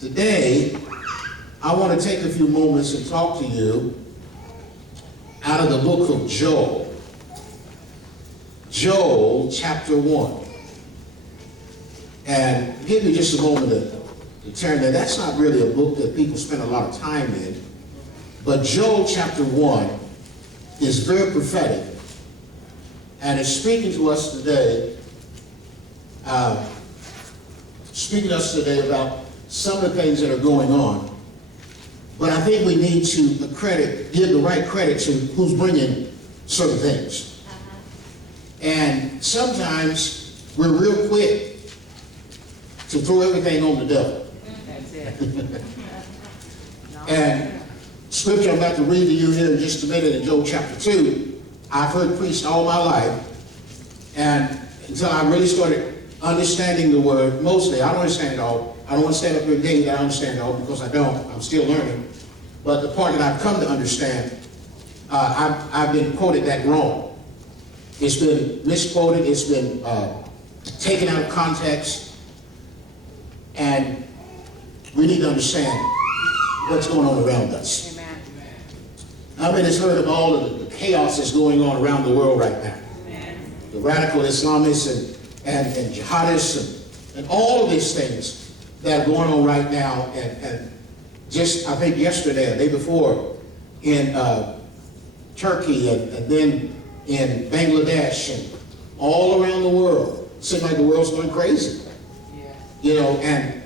Today, I want to take a few moments and talk to you out of the book of Joel. Joel chapter 1. And give me just a moment to turn there. That's not really a book that people spend a lot of time in. But Joel chapter 1 is very prophetic. And it's speaking to us today, about some of the things that are going on. But I think we need to give the right credit to who's bringing certain things. And sometimes we're real quick to throw everything on the devil. That's it. And scripture I'm about to read to you here in just a minute in Joel chapter 2, I've heard preached all my life, and until I really started understanding the word, mostly, I don't understand it all. I don't want to stand up here and tell you that I understand it all, because I don't. I'm still learning. But the part that I've come to understand, I've been quoted that wrong. It's been misquoted. It's been taken out of context. And we need to understand what's going on around us. Amen. I mean, it's heard of all of the chaos that's going on around the world right now. Amen. The radical Islamists and jihadists and all of these things that are going on right now. And just, I think yesterday, the day before, in Turkey and then in Bangladesh and all around the world, it seems like the world's going crazy. Yeah. You know, and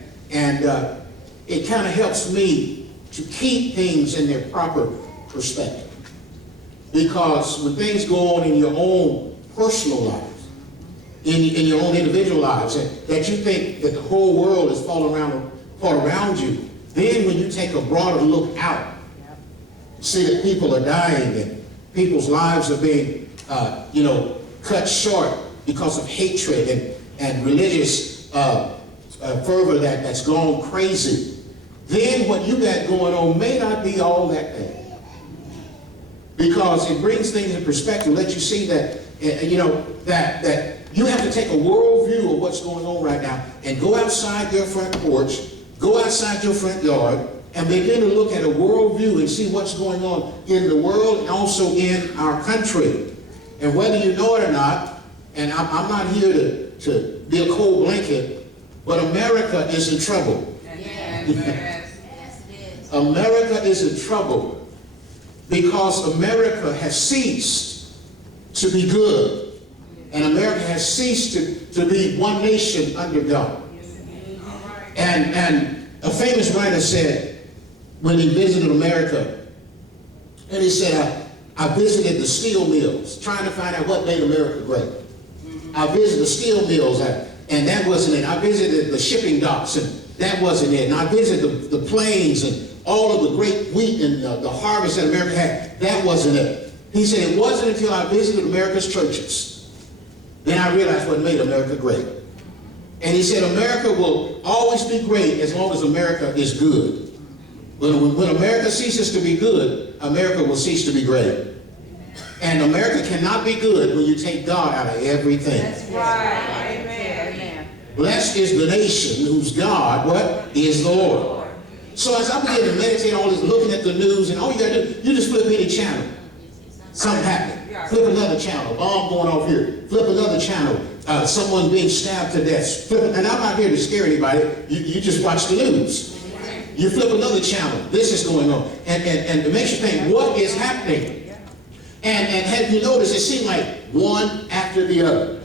it kind of helps me to keep things in their proper perspective. Because when things go on in your own personal lives, in your own individual lives, that you think that the whole world is falling around you, then when you take a broader look out, see that people are dying and people's lives are being, cut short because of hatred and religious fervor that's gone crazy, then what you got going on may not be all that bad. Because it brings things in perspective, let you see that, that you have to take a world view of what's going on right now and go outside your front porch, go outside your front yard, and begin to look at a world view and see what's going on in the world and also in our country. And whether you know it or not, and I'm not here to be a cold blanket, but America is in trouble. Yes. America is in trouble because America has ceased to be good. And America has ceased to be one nation under God. And a famous writer said, when he visited America, and he said, I visited the steel mills, trying to find out what made America great. I visited the steel mills, and that wasn't it. I visited the shipping docks, and that wasn't it. And I visited the plains and all of the great wheat and the harvest that America had. That wasn't it. He said, it wasn't until I visited America's churches then I realized what made America great. And he said, America will always be great as long as America is good. But when America ceases to be good, America will cease to be great. And America cannot be good when you take God out of everything. That's right. Amen. Blessed is the nation whose God, what? Is the Lord. So as I begin to meditate on all this, looking at the news, and all you got to do, you just flip any channel. Something happened. Flip another channel. Bomb going off here. Flip another channel. Someone being stabbed to death. And I'm not here to scare anybody. You just watch the news. You flip another channel. This is going on. And it makes you think, what is happening? And have you noticed, it seemed like one after the other.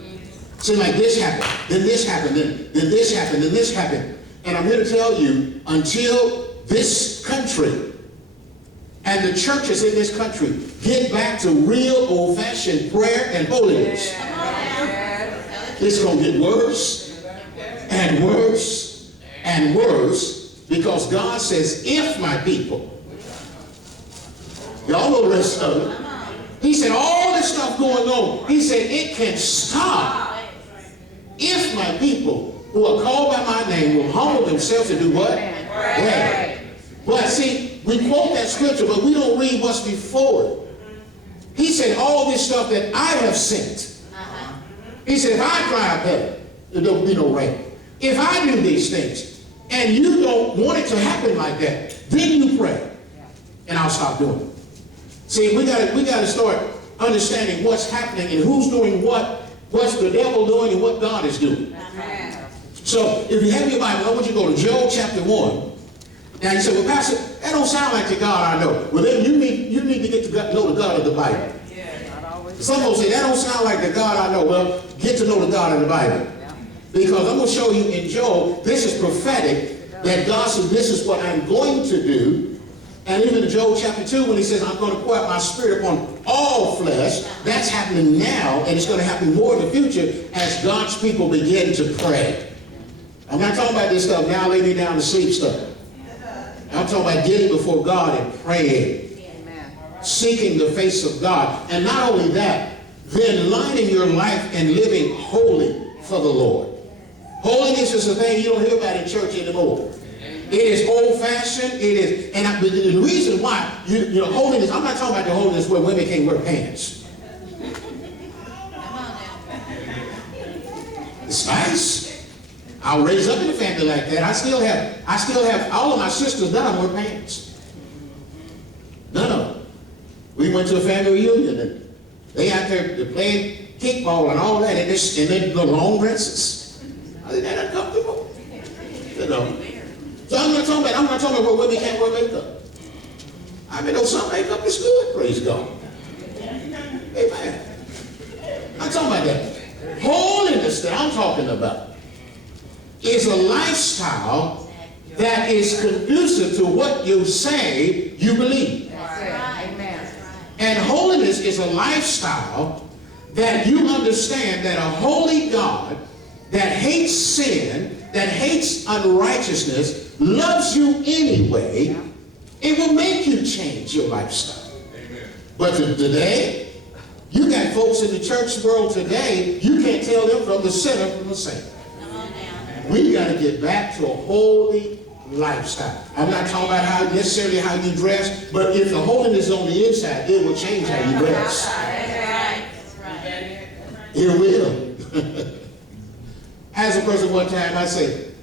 It seemed like this happened, then this happened, then this happened, then this happened. And I'm here to tell you, until this country and the churches in this country get back to real old-fashioned prayer and holiness, it's going to get worse and worse and worse, because God says, if my people, y'all know the rest of it. He said, all this stuff going on, he said, it can stop if my people who are called by my name will humble themselves and do what? Pray. But see, we quote that scripture, but we don't read what's before it. He said, all this stuff that I have sent. He said, if I dry up heaven, there will be no rain. If I do these things, and you don't want it to happen like that, then you pray, and I'll stop doing it. See, we gotta start understanding what's happening and who's doing what, what's the devil doing, and what God is doing. So, if you have your Bible, I want you to go to Job chapter 1. Now you say, well, Pastor, that don't sound like the God I know. Well, then you need to get to know the God of the Bible. Some folks say, that don't sound like the God I know. Well, get to know the God of the Bible. Because I'm going to show you in Job, this is prophetic, that God says, this is what I'm going to do. And even in Job chapter 2, when he says, I'm going to pour out my spirit upon all flesh, that's happening now, and it's going to happen more in the future as God's people begin to pray. I'm not talking about this stuff, now lay me down to sleep stuff. I'm talking about getting before God and praying. Amen. Seeking the face of God. And not only that, then lining your life and living holy for the Lord. Holiness is a thing you don't hear about in church anymore. It is old-fashioned. It is, and the reason why, you know, holiness, I'm not talking about the holiness where women can't wear pants. It's nice. I was raised up in a family like that. I still have all of my sisters, none of them wear pants. None of them. We went to a family reunion and they out there playing kickball and all that, and they the long dresses. I think that uncomfortable. You know. So I'm not talking about where women can't wear makeup. I mean, though some makeup is good, praise God. Amen. I'm talking about that. Holiness that I'm talking about is a lifestyle that is conducive to what you say you believe. Amen. And holiness is a lifestyle that you understand that a holy God that hates sin, that hates unrighteousness, loves you anyway. It will make you change your lifestyle. Amen. But today, you got folks in the church world today, you can't tell them from the sinner from the saint. We got to get back to a holy lifestyle. I'm not talking about necessarily how you dress, but if the holiness is on the inside, it will change how you dress. It will. As a person one time, I say,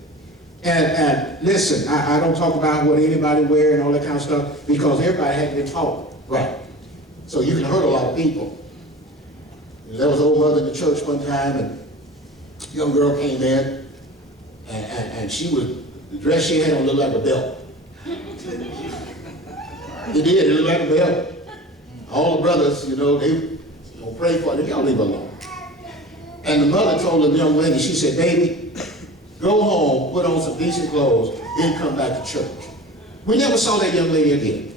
and listen, I don't talk about what anybody wear and all that kind of stuff, because everybody hadn't been taught right. So you can hurt a lot of people. There was an old mother in the church one time, and a young girl came in, and she was, the dress she had on looked like a belt. It did, it looked like a belt. All the brothers, you know, they gonna pray for it. Y'all leave her alone. And the mother told the young lady, she said, baby, go home, put on some decent clothes, then come back to church. We never saw that young lady again.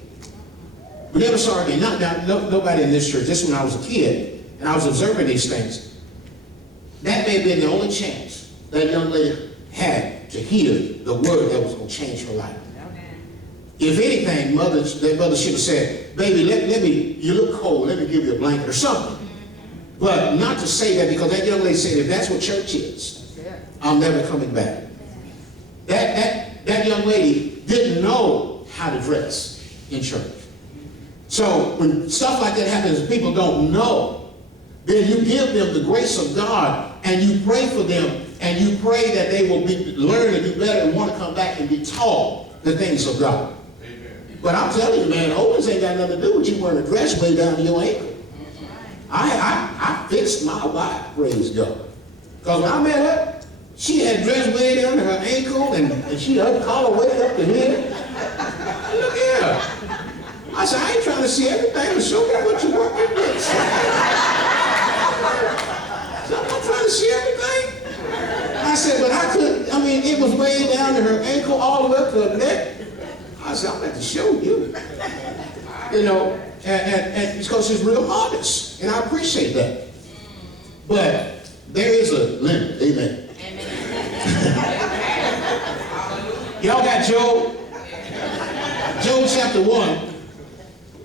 We never saw her again. Nobody in this church. This is when I was a kid, and I was observing these things. That may have been the only chance that young lady had to hear the word that was going to change her life. If anything, that mother should have said, baby, let me, you look cold, let me give you a blanket or something. But not to say that, because that young lady said, if that's what church is, I'm never coming back. That young lady didn't know how to dress in church. So when stuff like that happens and people don't know, then you give them the grace of God and you pray for them and you pray that they will learn to do better and want to come back and be taught the things of God. Amen. But I'm telling you, man, holiness ain't got nothing to do with you wearing a dress way down to your ankle. I fixed my wife, praise God. Because when I met her, she had dress way down to her ankle and she had her collar way up to here. Look at her. I said, I ain't trying to see everything, but show me what you're working with. So I'm not trying to see everything. I said, but I couldn't, I mean, it was way down to her ankle, all the way up to her neck. I said, I'm going to show you. You know, and because she's real modest, and I appreciate that. But there is a limit, amen. Y'all got Job? Job chapter 1.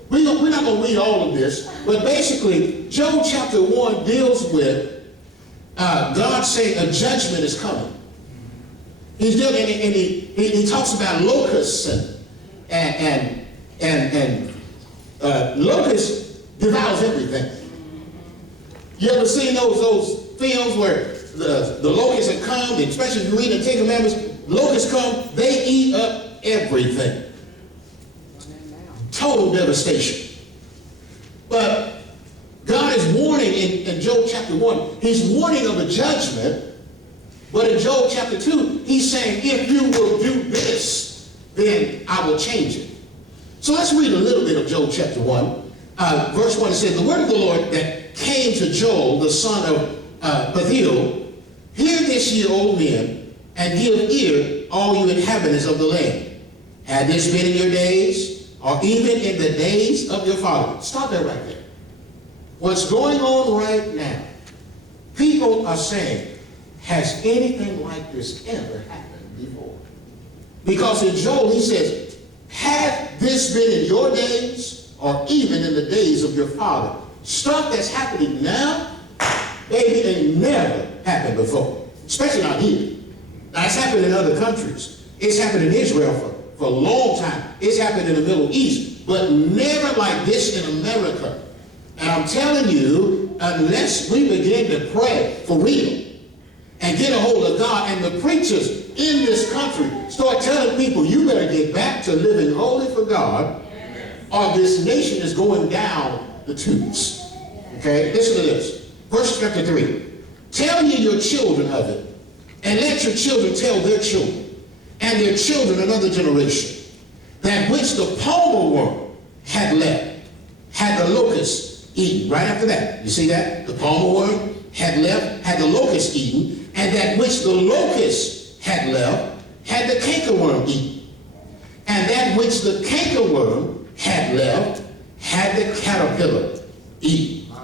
We're not going to read all of this, but basically, Job chapter 1 deals with God saying a judgment is coming. He's dealing, and he talks about locusts and locusts devours everything. You ever seen those films where the locusts have come, especially if you read the Ten Commandments, Locusts come, they eat up everything. Total devastation. But God is warning in Job chapter 1, he's warning of a judgment. But in Job chapter 2, he's saying, if you will do this, then I will change it. So let's read a little bit of Job chapter 1. Verse 1, it says, the word of the Lord that came to Joel, the son of Bethuel, hear this, ye old men, and give ear, all you inhabitants of the land. Had this been in your days, or even in the days of your father? Stop that right there. What's going on right now, people are saying, has anything like this ever happened before? Because in Joel, he says, had this been in your days, or even in the days of your father? Stuff that's happening now, baby, it never happened before. Especially not here. Now, it's happened in other countries. It's happened in Israel for a long time. It's happened in the Middle East. But never like this in America. And I'm telling you, unless we begin to pray for real and get a hold of God, and the preachers in this country start telling people, you better get back to living holy for God, or this nation is going down the tubes. Okay, listen to this. Verse chapter 3. Tell ye your children of it, and let your children tell their children, and their children another generation, that which the palmer worm had left, had the locust eaten. Right after that, you see that? The palmer worm had left, had the locust eaten, and that which the locust had left, had the cankerworm eaten. And that which the cankerworm had left, had the caterpillar eaten.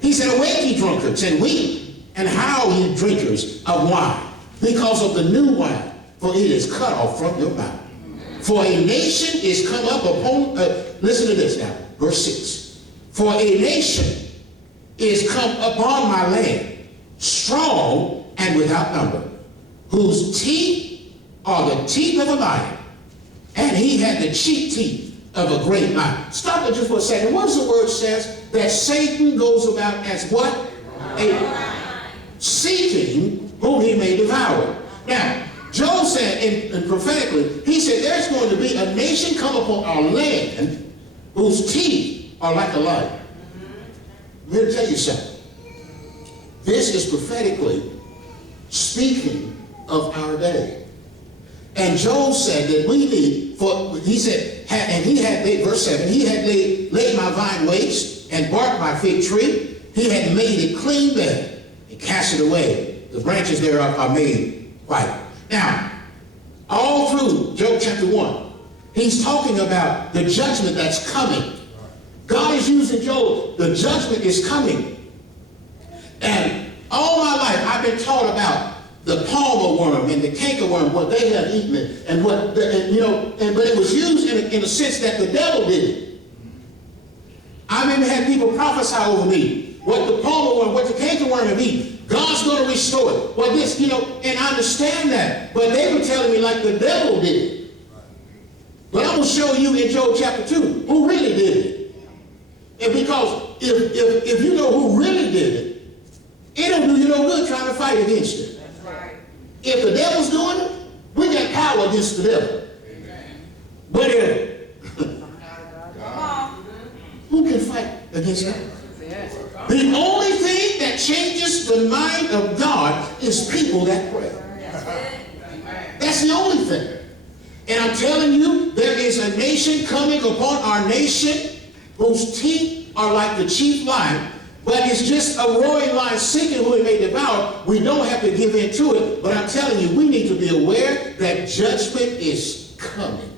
He said, awake ye drunkards, and weep, and howl ye drinkers of wine, because of the new wine, for it is cut off from your mouth. For a nation is come up upon, listen to this now, verse 6. For a nation is come upon my land, strong and without number, whose teeth are the teeth of a lion, and he had the cheek teeth of a great lion. Stop it just for a second. What does the word says? That Satan goes about as what? A seeking whom he may devour. Now, Job said, and prophetically, he said there's going to be a nation come upon our land whose teeth are like a lion. Let me tell you something. This is prophetically speaking of our day. And Job said that we need, he said, and he had, verse 7, he had laid my vine waste and barked my fig tree. He had made it clean bare and cast it away. The branches thereof are made white. Now, all through Job chapter 1, he's talking about the judgment that's coming. God is using Job. The judgment is coming. And all my life, I've been taught about the palmer worm and the cankerworm, what they have eaten it, and what, but it was used in a sense that the devil did it. I even had people prophesy over me what the palmer worm, what the cankerworm have eaten. God's going to restore it. Well, this, and I understand that, but they were telling me like the devil did it. But I'm going to show you in Job chapter 2 who really did it. And because if you know who really did it, it don't do you no good trying to fight against it. That's right. If the devil's doing it, we got power against the devil. Amen. But who can fight against that? Yes. The only thing that changes the mind of God is people that pray. That's the only thing. And I'm telling you, there is a nation coming upon our nation whose teeth are like the chief lion, but it's just a roaring lion seeking who it may devour. We don't have to give in to it, but I'm telling you, we need to be aware that judgment is coming.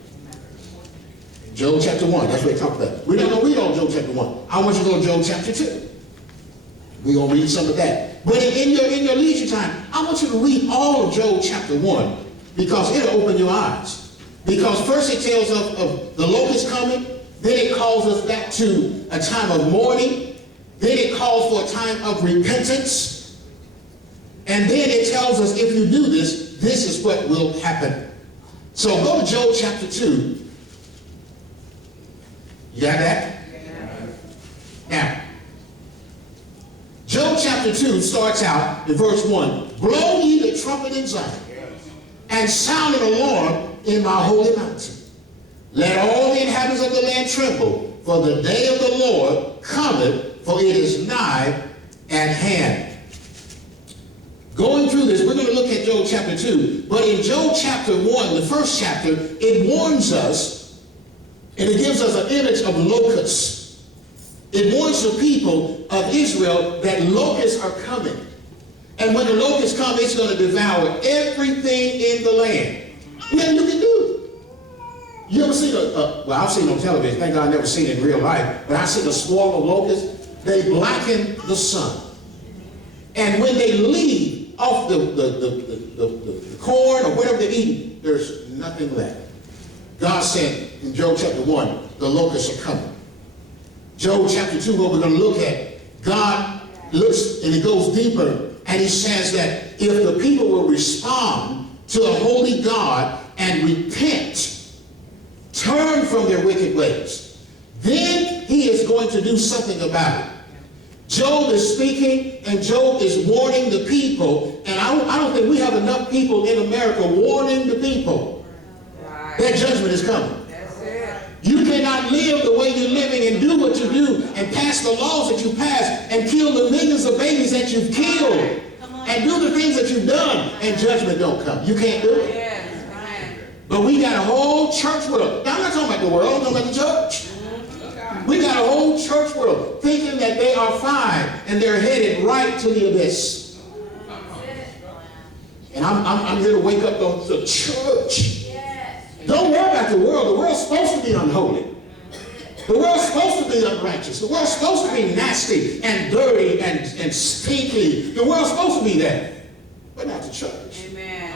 Job chapter 1, that's what they talk about. We're not going to read all Job chapter 1. I want you to go to Job chapter 2. We're going to read some of that. But in your leisure time, I want you to read all of Job chapter 1, because it'll open your eyes. Because first it tells of the locust coming, then it calls us back to a time of mourning, then it calls for a time of repentance, and then it tells us if you do this, this is what will happen. So go to Job chapter 2. You got that? Yeah. Now, Job chapter 2 starts out in verse 1. Blow ye the trumpet in Zion, and sound an alarm in my holy mountain. Let all the inhabitants of the land tremble, for the day of the Lord cometh, for it is nigh at hand. Going through this, we're going to look at Job chapter 2. But in Job chapter 1, the first chapter, it warns us, and it gives us an image of locusts. It warns the people of Israel that locusts are coming. And when the locusts come, it's going to devour everything in the land. Nothing you can do. You ever seen well, I've seen it on television. Thank God I've never seen it in real life. But I've seen a swarm of locusts. They blacken the sun. And when they leave off the corn or whatever they're eating, there's nothing left. God said in Job chapter 1, the locusts are coming. Job chapter 2, what we're going to look at, God looks and it goes deeper, and he says that if the people will respond to the holy God and repent, turn from their wicked ways, then he is going to do something about it. Job is speaking, and Job is warning the people, and I don't think we have enough people in America warning the people that judgment is coming. You cannot live the way you're living and do what you do and pass the laws that you pass and kill the millions of babies that you've killed and do the things that you've done, and judgment don't come. You can't do it. But we got a whole church world. Now I'm not talking about the world, I'm talking about the church. We got a whole church world thinking that they are fine and they're headed right to the abyss. And I'm here to wake up the church. Don't worry about the world. The world's supposed to be unholy. The world's supposed to be unrighteous. The world's supposed to be nasty and dirty and stinky. The world's supposed to be that. But not the church. Amen.